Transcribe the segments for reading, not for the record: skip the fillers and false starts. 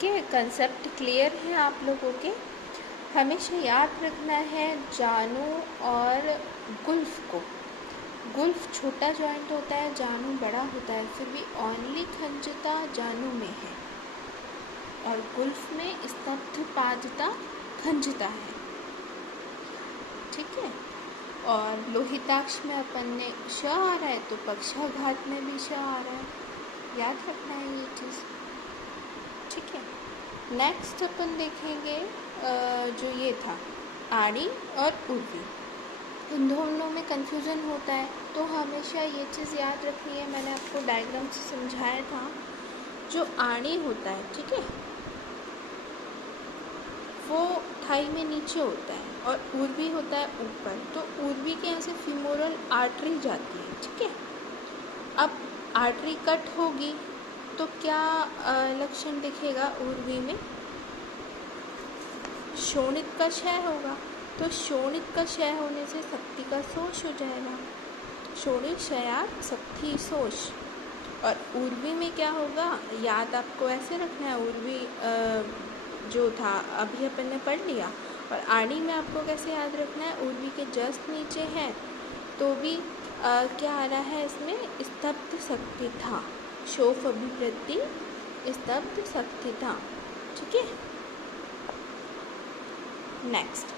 ठीक है, concept clear है आप लोगों के। हमेशा याद रखना है जानू और गुल्फ को। गुल्फ छोटा जॉइंट होता है, जानू बड़ा होता है, फिर भी ओनली खंजता जानू में है और गुल्फ में स्तब्ध पादता खंजता है। ठीक है, और लोहिताक्ष में अपन ने श आ रहा है तो पक्षाघात में भी श आ रहा है, याद रखना है ये चीज़। ठीक है, नेक्स्ट अपन देखेंगे जो ये था आड़ी और उर्वी, इन दोनों में कन्फ्यूज़न होता है तो हमेशा ये चीज़ याद रखनी है। मैंने आपको डायग्राम से समझाया था, जो आड़ी होता है, ठीक है, वो थाई में नीचे होता है और उर्वी होता है ऊपर। तो उर्वी के यहाँ से फीमोरल आर्टरी जाती है। ठीक है, अब आर्टरी कट होगी तो क्या लक्षण दिखेगा उर्वी में? शोणित का क्षय होगा। तो शोणित का क्षय होने से शक्ति का शोष हो जाएगा, शोणित क्षयात् शक्ति शोष। और उर्वी में क्या होगा, याद आपको ऐसे रखना है, उर्वी जो था अभी अपन ने पढ़ लिया। और आड़ी में आपको कैसे याद रखना है, उर्वी के जस्ट नीचे है तो भी क्या आ रहा है इसमें, स्तब्ध शक्ति था, शोफ अभिवृद्धि स्तब्ध शक्ति था। ठीक है, नेक्स्ट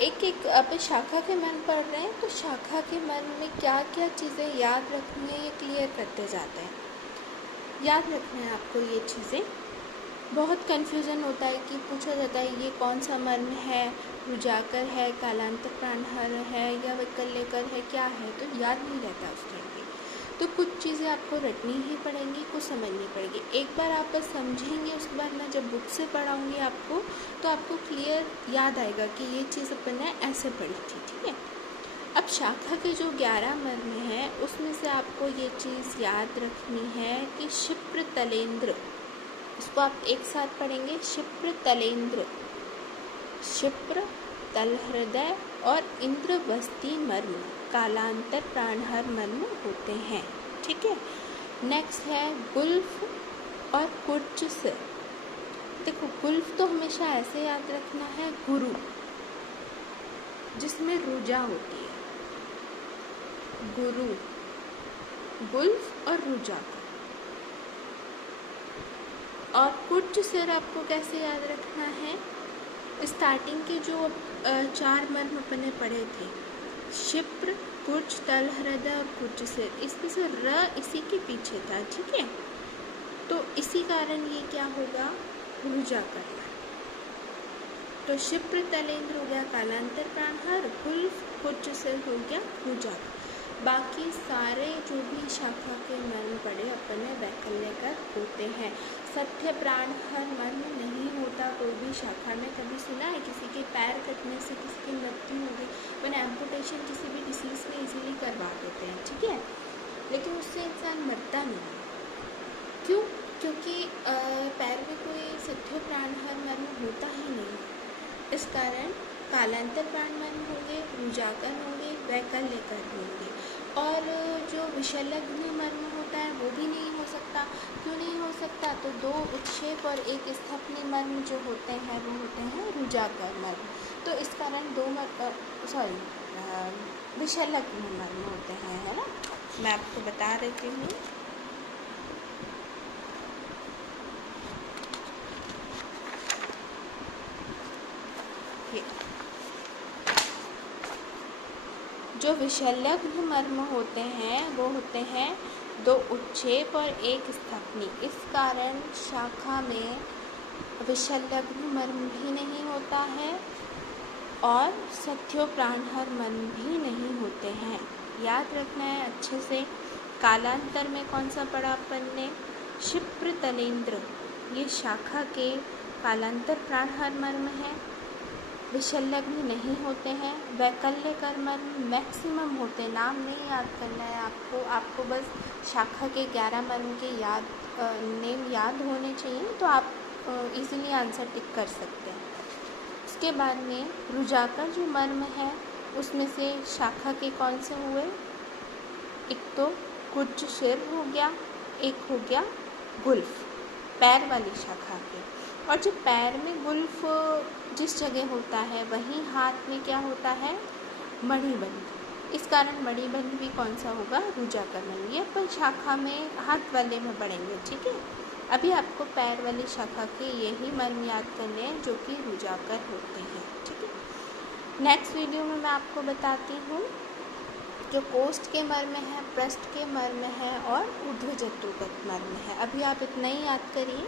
एक एक आप शाखा के मन पढ़ रहे हैं तो शाखा के मन में क्या क्या चीज़ें याद रखनी है ये क्लियर करते जाते हैं। याद रखना है आपको ये चीज़ें, बहुत कन्फ्यूज़न होता है कि पूछा जाता है ये कौन सा मर्म है, रुजाकर है, कालांतर प्राणहर है या वैकल्यकर है, क्या है, तो याद नहीं रहता उस टाइम पे। तो कुछ चीज़ें आपको रटनी ही पड़ेंगी, कुछ समझनी पड़ेगी। एक बार आप बस समझेंगे, उसके बाद मैं जब बुक से पढ़ाऊँगी आपको तो आपको क्लियर याद आएगा कि ये चीज़ अपन ने ऐसे पढ़ी थी। ठीक है, अब शाखा के जो 11 मर्म हैं उसमें से आपको ये चीज़ याद रखनी है कि क्षिप्र तलेंद्र, इसको आप एक साथ पढ़ेंगे, क्षिप्र तलेंद्र, क्षिप्र तल हृदय और इंद्रवस्ती मर्म कालांतर प्राणहर मर्म होते हैं। ठीक है, नेक्स्ट है गुल्फ और कुर्च सिर। देखो गुल्फ तो हमेशा ऐसे याद रखना है, गुरु जिसमें रुजा होती है, गुरु, गुल्फ और रुजा। और कुर्च सिर आपको कैसे याद रखना है, स्टार्टिंग के जो 4 मर्म अपन ने पढ़े थे, क्षिप्र, कुर्च, तल हृदय और कुर्च सिर, इसमें से र इसी के पीछे था। ठीक है, तो इसी कारण ये क्या होगा, रुजा करना। तो क्षिप्र तलेंद्र हो गया कालांतर प्राणहर, कुल्फ कुर्च सिर हो गया रुजा। बाकी सारे जो भी शाखा के मर्म पढ़े अपन ने वैकल्यकर होते हैं। सत्य प्राणहर मर्म नहीं होता कोई भी शाखा में। कभी सुना है किसी के पैर कटने से किसी की मृत्यु हो गई, मैंने एम्पुटेशन किसी भी डिसीज़ में इजीली करवा देते हैं, ठीक है, लेकिन उससे इंसान मरता नहीं। क्यों? क्योंकि पैर में कोई सत्य प्राणहर मर्म होता ही नहीं। इस कारण कालांतर प्राण मर्म होंगे, रुजाकर होंगे, वैकल्यकर होंगे। और जो विषलग्न मर्म होता है वो भी नहीं हो सकता। क्यों नहीं हो सकता? तो 2 उत्क्षेप और 1 स्थपनी मर्म जो होते हैं वो होते हैं रुजाकर मर्म। तो इस कारण 2 विषलग्न मर्म होते हैं, है ना। मैं आपको बता देती हूँ। जो विषलग्न मर्म होते हैं वो होते हैं 2 उत्क्षेप और 1 स्थपनी। इस कारण शाखा में विषलग्न मर्म भी नहीं होता है और सत्यो प्राणहर मर्म भी नहीं होते हैं। याद रखना है अच्छे से। कालांतर में कौन सा पढ़ा अपन ने? क्षिप्र तलेंद्र, ये शाखा के कालांतर प्राणहर मर्म है, विषलग्न नहीं होते हैं। वैकल्यकर मर्म मैक्सिमम होते हैं। नाम नहीं याद करना है आपको बस शाखा के 11 मर्म के नेम याद होने चाहिए, तो आप इजीली आंसर टिक कर सकते हैं। उसके बाद में रुजाकर जो मर्म है उसमें से शाखा के कौन से हुए? एक तो कुर्च शिर हो गया, एक हो गया गुल्फ, पैर वाली शाखा के। और जो पैर में गुल्फ जिस जगह होता है वहीं हाथ में क्या होता है, मणिबंध। इस कारण मणिबंध भी कौन सा होगा, रुजाकर मणि। ये अपन शाखा में हाथ वाले में पढ़ेंगे, ठीक है। अभी आपको पैर वाली शाखा के यही मर्म याद करने हैं जो कि रुजाकर होते हैं, ठीक है। नेक्स्ट वीडियो में मैं आपको बताती हूँ जो कोष्ठ के मर्म है, पृष्ठ के मर्म है और ऊर्ध्वजत्तुगत मर्म है। अभी आप इतना ही याद करिए।